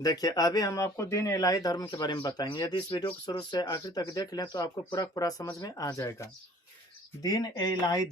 देखिए, अभी हम आपको दीन इलाही धर्म के बारे में बताएंगे। यदि इस वीडियो को शुरू से आखिर तक देख लें तो आपको पूरा पूरा समझ में आ जाएगा। दीन ए इलाही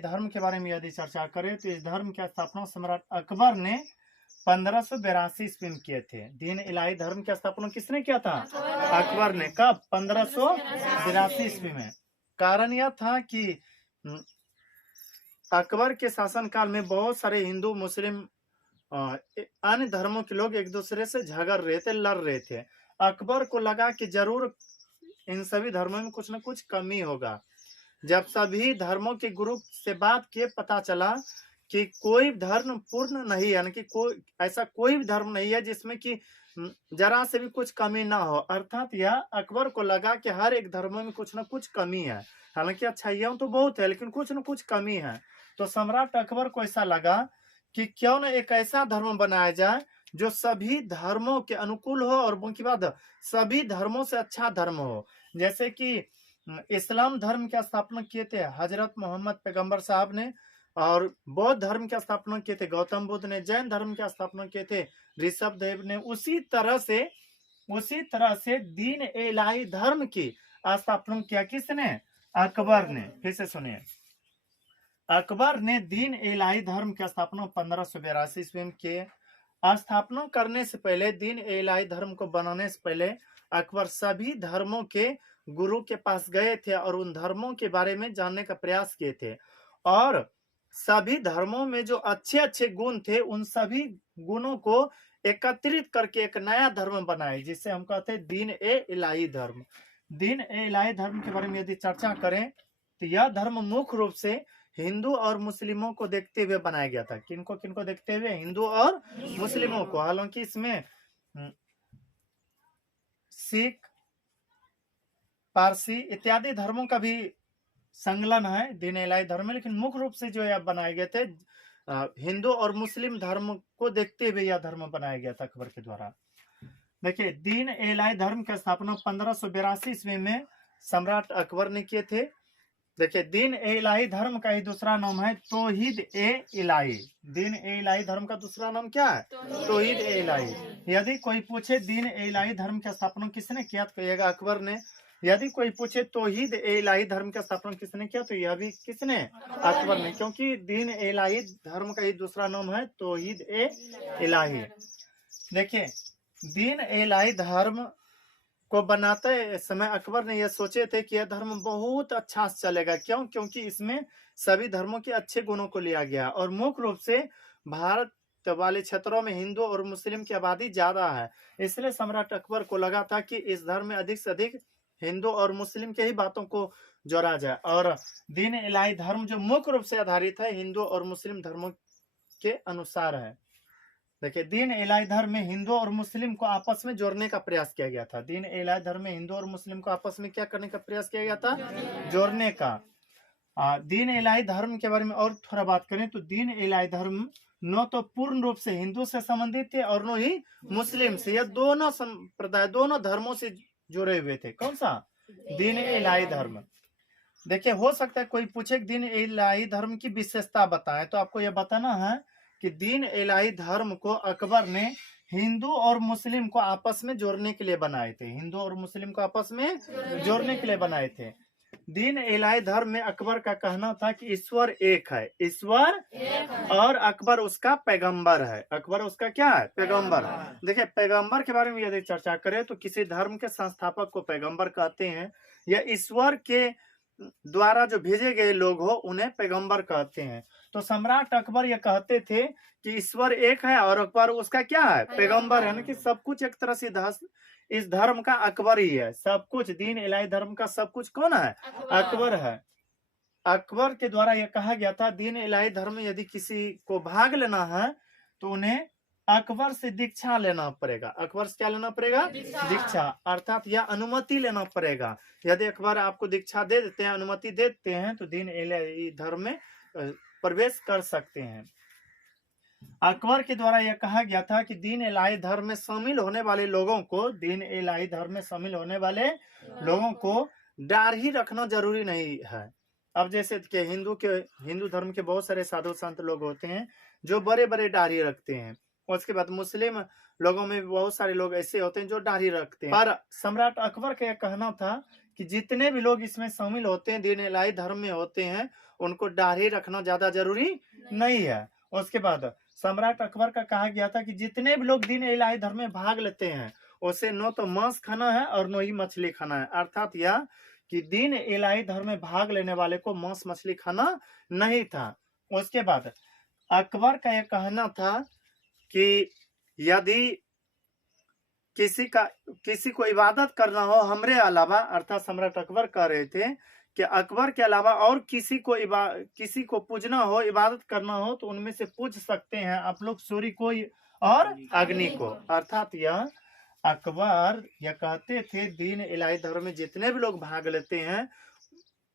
धर्म के बारे में यदि चर्चा करें तो इस धर्म की स्थापना सम्राट अकबर ने 1582 ईस्वी में किए थे। दीन इलाही धर्म की स्थापना किसने किया था? अकबर ने। कब? 1582 ईस्वी में। कारण यह था कि अकबर के शासनकाल में बहुत सारे हिंदू मुस्लिम अन्य धर्मों के लोग एक दूसरे से झगड़ रहे थे, लड़ रहे थे। अकबर को लगा कि जरूर इन सभी धर्मों में कुछ न कुछ कमी होगा। जब सभी धर्मों के गुरु से बात किए, पता चला कि कोई धर्म पूर्ण नहीं है, यानी कि कोई भी धर्म नहीं है जिसमें कि जरा से भी कुछ कमी ना हो। अर्थात यह अकबर को लगा कि हर एक धर्म में कुछ न कुछ कमी है। हालांकि अच्छाइयां तो बहुत है, लेकिन कुछ न कुछ कमी है। तो सम्राट अकबर को ऐसा लगा कि क्यों न एक ऐसा धर्म बनाया जाए जो सभी धर्मों के अनुकूल हो और उनके बाद सभी धर्मों से अच्छा धर्म हो। जैसे कि इस्लाम धर्म की स्थापना किए थे हजरत मोहम्मद पैगंबर साहब ने, और बौद्ध धर्म की स्थापना किए थे गौतम बुद्ध ने, जैन धर्म की स्थापना किए थे ऋषभ देव ने। उसी तरह से दीन ए इलाही धर्म की स्थापना किया किसने? अकबर ने। फिर से सुनिए, अकबर ने दीन ए इलाही धर्म की स्थापना 1582 ईस्वी में किए। स्थापना करने से पहले, दीन ए इलाही धर्म को बनाने से पहले अकबर सभी धर्मों के गुरु के पास गए थे और उन धर्मों के बारे में जानने का प्रयास किए थे, और सभी धर्मों में जो अच्छे अच्छे गुण थे उन सभी गुणों को एकत्रित करके एक नया धर्म बनाए, जिसे हम कहते हैं दीन ए इलाही धर्म। दीन ए इलाही धर्म के बारे में यदि चर्चा करें तो यह धर्म मुख्य रूप से हिंदू और मुस्लिमों को देखते हुए बनाया गया था। किनको किनको देखते हुए? हिंदू और मुस्लिमों को। हालांकि इसमें सिख, पारसी इत्यादि धर्मों का भी संकलन है दीन इलाही धर्म में, लेकिन मुख्य रूप से जो यह बनाए गए थे हिंदू और मुस्लिम धर्म को देखते हुए यह धर्म बनाया गया था अकबर के द्वारा। देखिए, दीन इलाही धर्म की स्थापना 1582 ईस्वी में सम्राट अकबर ने किए थे। देखिए, दीन ए इलाही धर्म का ही दूसरा नाम है तौहीद ए इलाही। दीन ए इलाही धर्म का दूसरा नाम क्या है? तौहीद ए इलाही। यदि कोई पूछे दीन ए इलाही धर्म की स्थापना किसने किया तो कहिएगा अकबर ने। यदि कोई पूछे तौहीद ए इलाही धर्म की स्थापना किसने किया तो यह भी किसने? अकबर ने, क्योंकि दीन ए इलाही धर्म का ही दूसरा नाम है तौहीद ए इलाही। देखिए, दीन ए इलाही धर्म को बनाते समय अकबर ने यह सोचे थे कि यह धर्म बहुत अच्छा चलेगा। क्यों? क्योंकि इसमें सभी धर्मों के अच्छे गुणों को लिया गया, और मुख्य रूप से भारत वाले क्षेत्रों में हिंदू और मुस्लिम की आबादी ज्यादा है। इसलिए सम्राट अकबर को लगा था कि इस धर्म में अधिक से अधिक हिंदू और मुस्लिम के ही बातों को जोड़ा जाए, और दीन इलाही धर्म जो मुख्य रूप से आधारित है हिंदू और मुस्लिम धर्मों के अनुसार है। देखिए, दीन इलाही धर्म में हिंदू और मुस्लिम को आपस में जोड़ने का प्रयास किया गया था। दीन इलाही धर्म में हिंदू और मुस्लिम को आपस में क्या करने का प्रयास किया गया था? जोड़ने का। दीन इलाही धर्म के बारे में और थोड़ा बात करें तो दीन इलाही धर्म न तो पूर्ण रूप से हिंदू से संबंधित थे और न ही मुस्लिम से। यह दोनों संप्रदाय, दोनों धर्मों से जुड़े हुए थे। कौन सा? दीन इलाही धर्म। देखिए, हो सकता है कोई पूछे दीन इलाही धर्म की विशेषता बताएं, तो आपको यह बताना है कि दीन इलाही धर्म को अकबर ने हिंदू और मुस्लिम को आपस में जोड़ने के लिए बनाए थे। हिंदू और मुस्लिम को आपस में जोड़ने के लिए बनाए थे। दीन इलाही धर्म में अकबर का कहना था कि ईश्वर एक है, ईश्वर और अकबर उसका पैगंबर है। अकबर उसका क्या है? पैगंबर। देखिए, पैगंबर के बारे में यदि चर्चा करें तो किसी धर्म के संस्थापक को पैगंबर कहते हैं, या ईश्वर के द्वारा जो भेजे गए लोग हो उन्हें पैगंबर कहते हैं। तो सम्राट अकबर ये कहते थे कि ईश्वर एक है और अकबर उसका क्या है? पैगंबर है ना, कि सब कुछ एक तरह से इस धर्म का अकबर ही है। सब कुछ दीन इलाही धर्म का सब कुछ कौन है? अकबर है। अकबर के द्वारा यह कहा गया था दीन इलाही धर्म में यदि किसी को भाग लेना है तो उन्हें अकबर से दीक्षा लेना पड़ेगा। अकबर से क्या लेना पड़ेगा? दीक्षा, अर्थात यह अनुमति लेना पड़ेगा। यदि अकबर आपको दीक्षा दे देते हैं, अनुमति देते हैं, तो दीन इलाही धर्म में प्रवेश कर सकते हैं। अकबर के द्वारा यह कहा गया था कि दीन इलाही धर्म में शामिल होने वाले लोगों को, दीन इलाही धर्म में शामिल होने वाले लोगों को दाढ़ी रखना जरूरी नहीं है। अब जैसे कि हिंदू धर्म के बहुत सारे साधु संत लोग होते हैं जो बड़े बड़े दाढ़ी रखते हैं। उसके बाद मुस्लिम लोगों में भी बहुत सारे लोग ऐसे होते हैं जो दाढ़ी रखते हैं। पर सम्राट अकबर का यह कहना था कि जितने भी लोग इसमें शामिल होते हैं, दीन इलाही धर्म में होते हैं, उनको दाढ़ी रखना ज्यादा जरूरी नहीं है। उसके बाद सम्राट अकबर का कहा गया था कि जितने भी लोग दीन इलाही धर्म में भाग लेते हैं, उसे न तो मांस खाना है और न ही मछली खाना है। अर्थात यह कि दीन इलाही धर्म में भाग लेने वाले को मांस मछली खाना नहीं था। उसके बाद अकबर का यह कहना था कि यदि किसी को इबादत करना हो हमरे अलावा, अर्थात सम्राट अकबर कह रहे थे कि अकबर के अलावा और किसी को पूजना हो, इबादत करना हो, तो उनमें से पूछ सकते हैं आप लोग सूर्य को और अग्नि को। अर्थात यह अकबर यह कहते थे दीन इलाही धर्म में जितने भी लोग भाग लेते हैं,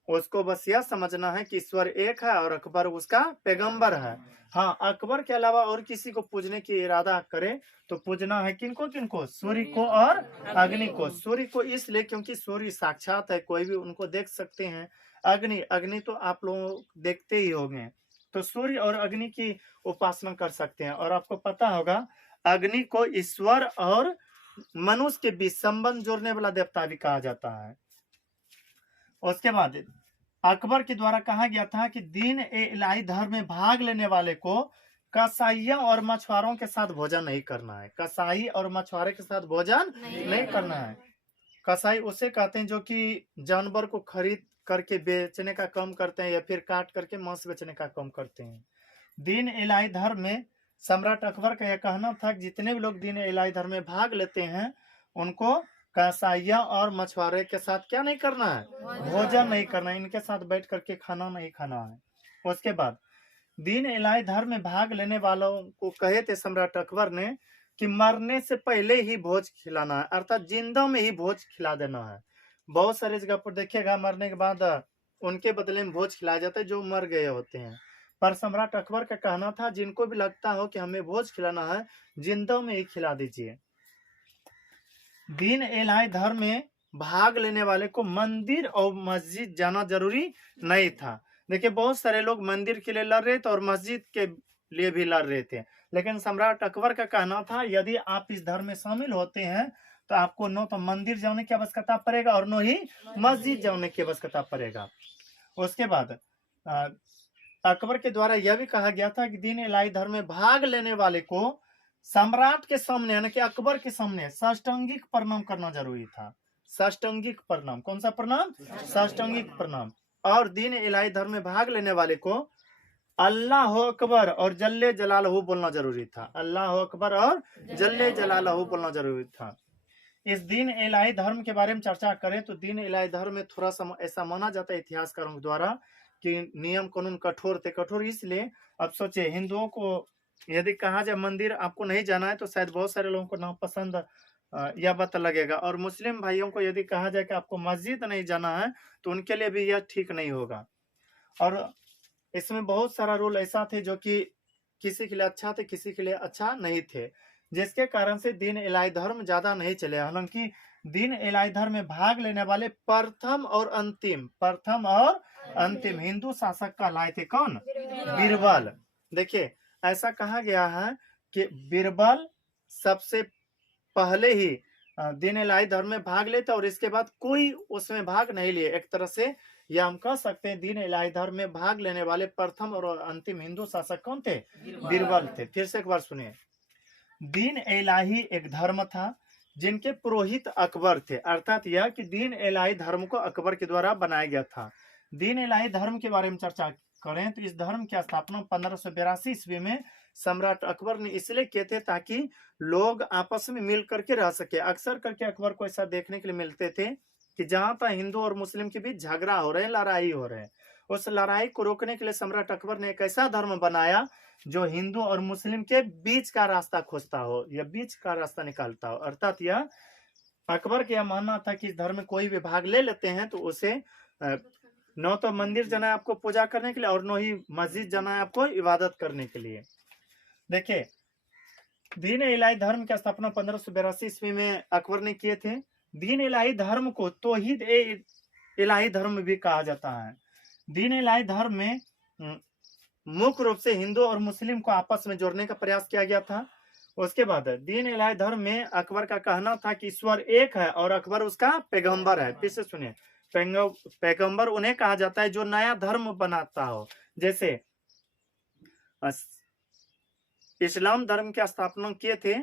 उसको बस यह समझना है कि ईश्वर एक है और अकबर उसका पैगंबर है। हाँ, अकबर के अलावा और किसी को पूजने की इरादा करे तो पूजना है किनको किनको? सूर्य को और अग्नि को। सूर्य को इसलिए क्योंकि सूर्य साक्षात है, कोई भी उनको देख सकते हैं। अग्नि तो आप लोग देखते ही होंगे, तो सूर्य और अग्नि की उपासना कर सकते हैं। और आपको पता होगा अग्नि को ईश्वर और मनुष्य के बीच संबंध जोड़ने वाला देवता भी कहा जाता है। उसके बाद अकबर के द्वारा कहा गया था कि दीन इलाही धर्म में भाग लेने वाले को कसाईयों और मछुआरों के साथ भोजन नहीं करना है। कसाई और मछुआरे के साथ भोजन नहीं करना है। कसाई उसे कहते हैं जो कि जानवर को खरीद करके बेचने का काम करते हैं या फिर काट करके मांस बेचने का काम करते हैं। दीन इलाही धर्म में सम्राट अकबर का यह कहना था कि जितने भी लोग दीन इलाही धर्म में भाग लेते हैं, उनको कसाईया और मछुआरे के साथ क्या नहीं करना है? भोजन नहीं करना है। इनके साथ बैठ करके खाना नहीं खाना है। उसके बाद दीन इलाही धर्म में भाग लेने वालों को कहे थे सम्राट अकबर ने कि मरने से पहले ही भोज खिलाना है, अर्थात जिंदा में ही भोज खिला देना है। बहुत सारे जगह पर देखिएगा मरने के बाद उनके बदले में भोज खिलाया जाता है जो मर गए होते हैं। पर सम्राट अकबर का कहना था जिनको भी लगता हो कि हमें भोज खिलाना है, जिंदा में ही खिला दीजिए। दीन इलाही धर्म में भाग लेने वाले को मंदिर और मस्जिद जाना जरूरी नहीं था। देखिए बहुत सारे लोग मंदिर के लिए लड़ रहे थे और मस्जिद के लिए भी लड़ रहे थे, लेकिन सम्राट अकबर का कहना था यदि आप इस धर्म में शामिल होते हैं तो आपको न तो मंदिर जाने की आवश्यकता पड़ेगा और न ही मस्जिद जाने की आवश्यकता पड़ेगा। उसके बाद अकबर के द्वारा यह भी कहा गया था कि दीन इलाही धर्म में भाग लेने वाले को सम्राट के सामने यानी कि अकबर के सामने साष्टांगिक प्रणाम करना जरूरी था। साष्टांगिक प्रणाम, कौन सा प्रणाम? साष्टांगिक प्रणाम। और दीन इलाही धर्म में भाग लेने वाले को अल्लाह अकबर और जल्ले जलालहू बोलना जरूरी था। अल्लाह अकबर और जल्ले जलालहू बोलना जरूरी था। इस दीन इलाही धर्म के बारे में चर्चा करें तो दीन इलाही धर्म में थोड़ा सा ऐसा माना जाता है इतिहासकारों द्वारा कि नियम कानून कठोर थे। कठोर इसलिए, अब सोचिए हिंदुओं को यदि कहा जाए मंदिर आपको नहीं जाना है तो शायद बहुत सारे लोगों को नापसंद यह बात लगेगा, और मुस्लिम भाइयों को यदि कहा जाए कि आपको मस्जिद नहीं जाना है तो उनके लिए भी यह ठीक नहीं होगा। और इसमें बहुत सारा रूल ऐसा थे जो कि किसी के लिए अच्छा थे, किसी के लिए अच्छा नहीं थे, जिसके कारण से दीन इलाही धर्म ज्यादा नहीं चले। हालांकि दीन इलाही धर्म में भाग लेने वाले प्रथम और अंतिम हिंदू शासक कहलाए थे। कौन? बीरबल। देखिए ऐसा कहा गया है कि बीरबल सबसे पहले ही दीन इलाही धर्म में भाग लेते और इसके बाद कोई उसमें भाग नहीं लिए। एक तरह से यह हम कह सकते हैं दीन इलाही धर्म में भाग लेने वाले प्रथम और अंतिम हिंदू शासक कौन थे? बीरबल थे। फिर से एक बार सुनिए, दीन इलाही एक धर्म था जिनके पुरोहित अकबर थे। अर्थात यह कि दीन इलाही धर्म को अकबर के द्वारा बनाया गया था। दीन इलाही धर्म के बारे में चर्चा करें तो इस धर्म की स्थापना 1582 ईस्वी में सम्राट अकबर ने इसलिए किए थे ताकि लोग आपस में मिल करके रह सके। अक्सर करके अकबर को ऐसा देखने के लिए मिलते थे कि जहां पर हिंदू और मुस्लिम के बीच झगड़ा हो रहे हैं, लड़ाई हो रहे हैं, उस लड़ाई को रोकने के लिए सम्राट अकबर ने एक ऐसा धर्म बनाया जो हिंदू और मुस्लिम के बीच का रास्ता खोजता हो या बीच का रास्ता निकालता हो। अर्थात यह अकबर का यह मानना था कि इस धर्म में कोई भी भाग ले लेते हैं तो उसे न तो मंदिर जाना है आपको पूजा करने के लिए और न ही मस्जिद जाना है आपको इबादत करने के लिए। देखिए दीन इलाही धर्म की स्थापना 1582 ईस्वी में अकबर ने किए थे। दीन इलाही धर्म को तौहीद इलाही धर्म भी कहा जाता है। दीन इलाही धर्म में मुख्य रूप से हिंदू और मुस्लिम को आपस में जोड़ने का प्रयास किया गया था। उसके बाद दीन इलाही धर्म में अकबर का कहना था कि ईश्वर एक है और अकबर उसका पैगंबर है। फिर से सुनिए, पैगंबर उन्हें कहा जाता है जो नया धर्म बनाता हो। जैसे इस्लाम धर्म की स्थापना किए थे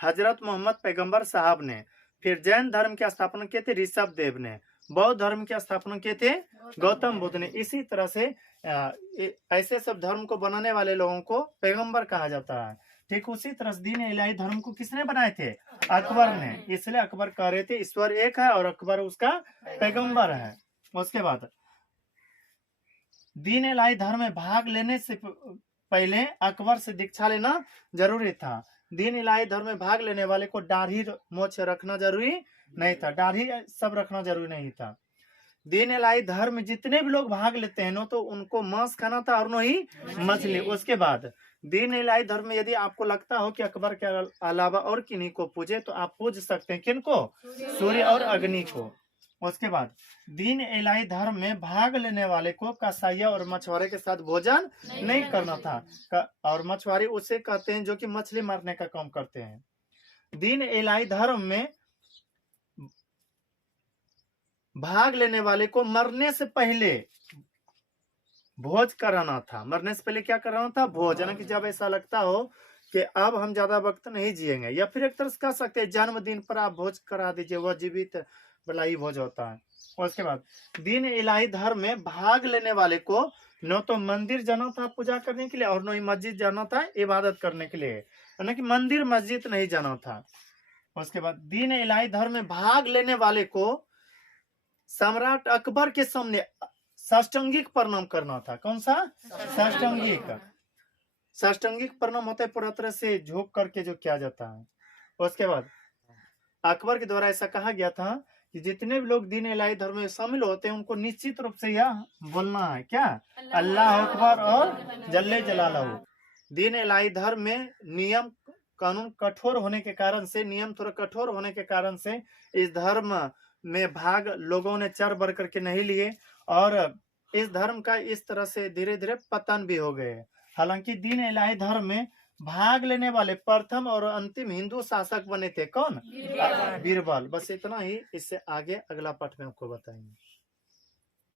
हजरत मोहम्मद पैगंबर साहब ने। फिर जैन धर्म की स्थापना किए थे ऋषभ देव ने। बौद्ध धर्म की स्थापना किए थे गौतम बुद्ध ने। इसी तरह से ऐसे सब धर्म को बनाने वाले लोगों को पैगंबर कहा जाता है। ठीक उसी तरह से दीन इलाही धर्म को किसने बनाए थे? अकबर ने। इसलिए अकबर कह रहे थे ईश्वर एक है और अकबर उसका पैगंबर है। उसके बाद दीन इलाही धर्म में भाग लेने से पहले अकबर से दीक्षा लेना जरूरी था। दीन इलाही धर्म में भाग लेने वाले को दाढ़ी मोछ रखना जरूरी नहीं था, दाढ़ी सब रखना जरूरी नहीं था। दीन इलाही धर्म में जितने भी लोग भाग लेते हैं नो तो उनको मांस खाना था और नो ही मछली। उसके बाद दीन इलाही धर्म में यदि आपको लगता हो कि अकबर के अलावा और किन्हीं को पूजे तो आप पूज सकते हैं। किनको? सूर्य और अग्नि को। उसके बाद दीन इलाही धर्म में भाग लेने वाले को कसाईया और मछुआरे के साथ भोजन नहीं करना था। और मछुआरे उसे कहते हैं जो कि मछली मारने का काम करते हैं। दीन इलाही धर्म में भाग लेने वाले को मरने से पहले भोज कराना था। मरने से पहले क्या कराना था? भोज। यानी कि जब ऐसा लगता हो कि अब हम ज्यादा वक्त नहीं जिएंगे, या फिर एक तरह से कह सकते हैं जन्मदिन पर आप भोज करा दीजिए, वह जीवित बलाई भोज होता है। उसके बाद दीन इलाही धर्म में भाग लेने वाले को न तो मंदिर जाना था पूजा करने के लिए और न ही मस्जिद जाना था इबादत करने के लिए, यानी कि मंदिर मस्जिद नहीं जाना था। उसके बाद दीन इलाही धर्म में भाग लेने वाले को सम्राट अकबर के सामने साष्टांगिक प्रणाम करना था। कौन सा? साष्टांगिक। साष्टांगिक प्रणाम होता है पूरा तरह से झुक करके जो किया जाता है। उसके बाद अकबर के द्वारा ऐसा कहा गया था कि जितने भी लोग दीन इलाही धर्म में शामिल होते हैं उनको निश्चित रूप से यह बोलना है, क्या? अल्लाह अकबर और जल्ले जलालहू। दीन इलाही धर्म में नियम कानून कठोर होने के कारण से, नियम थोड़ा कठोर होने के कारण से इस धर्म में भाग लोगों ने चढ़ बढ़ करके नहीं लिए और इस धर्म का इस तरह से धीरे धीरे पतन भी हो गए। हालांकि दीन इलाही धर्म में भाग लेने वाले प्रथम और अंतिम हिंदू शासक बने थे। कौन? बीरबल। बस इतना ही। इससे आगे अगला पाठ में आपको बताएंगे।